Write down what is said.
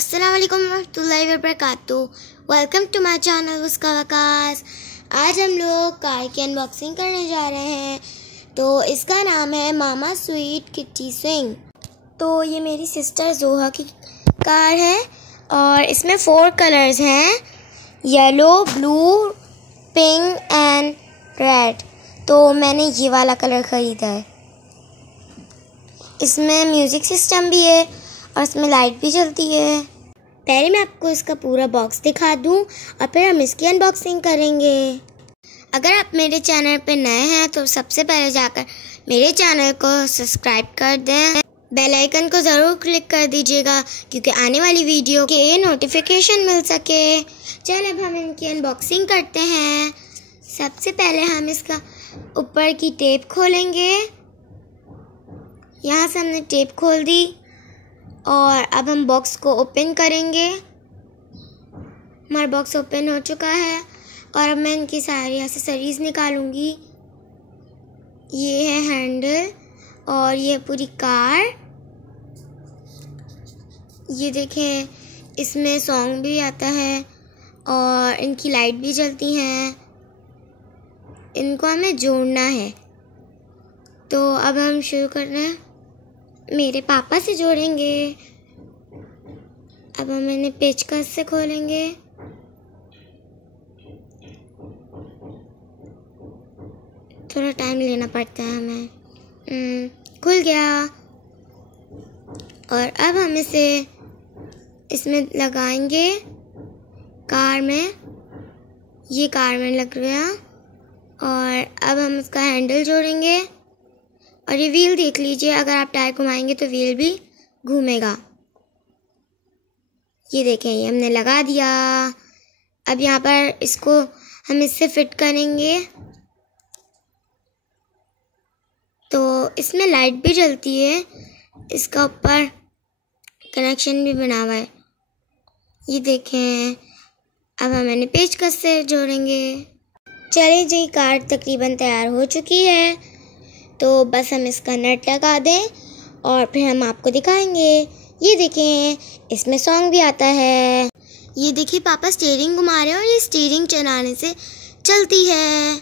अस्सलाम वालेकुम रहमतुल्लाहि व बरकातुहू। वेलकम टू माय चैनल उसका वकास। आज हम लोग कार की अनबॉक्सिंग करने जा रहे हैं। तो इसका नाम है मामा स्वीट किटी स्विंग। तो ये मेरी सिस्टर जोहा की कार है और इसमें 4 कलर्स हैं, yellow, blue, pink and red. तो मैंने ये वाला कलर ख़रीदा है। इसमें म्यूज़िक सिस्टम भी है और इसमें लाइट भी जलती है। पहले मैं आपको इसका पूरा बॉक्स दिखा दूं और फिर हम इसकी अनबॉक्सिंग करेंगे। अगर आप मेरे चैनल पे नए हैं तो सबसे पहले जाकर मेरे चैनल को सब्सक्राइब कर दें। बेल आइकन को ज़रूर क्लिक कर दीजिएगा क्योंकि आने वाली वीडियो के नोटिफिकेशन मिल सके। चल अब हम इनकी अनबॉक्सिंग करते हैं। सबसे पहले हम इसका ऊपर की टेप खोलेंगे। यहाँ से हमने टेप खोल दी और अब हम बॉक्स को ओपन करेंगे। हमारा बॉक्स ओपन हो चुका है और अब मैं इनकी सारी एक्सेसरीज़ निकालूंगी। ये है हैंडल और ये पूरी कार। ये देखें, इसमें सॉन्ग भी आता है और इनकी लाइट भी जलती हैं। इनको हमें जोड़ना है। तो अब हम शुरू कर रहे हैं। मेरे पापा से जोड़ेंगे। अब हम इन्हें पेचकस से खोलेंगे। थोड़ा टाइम लेना पड़ता है हमें। खुल गया। और अब हम इसे इसमें लगाएंगे कार में। ये कार में लग गया और अब हम इसका हैंडल जोड़ेंगे। और ये व्हील देख लीजिए, अगर आप टायर घुमाएंगे तो व्हील भी घूमेगा। ये देखें, ये हमने लगा दिया। अब यहाँ पर इसको हम इससे फिट करेंगे। तो इसमें लाइट भी जलती है। इसका ऊपर कनेक्शन भी बना हुआ है। ये देखें, अब हम इन्हें पेचकस से जोड़ेंगे। चलिए जी, कार तकरीबन तैयार हो चुकी है। तो बस हम इसका नट लगा दें और फिर हम आपको दिखाएंगे। ये देखें, इसमें सॉन्ग भी आता है। ये देखिए, पापा स्टीयरिंग घुमा रहे हैं और ये स्टीयरिंग चलाने से चलती है।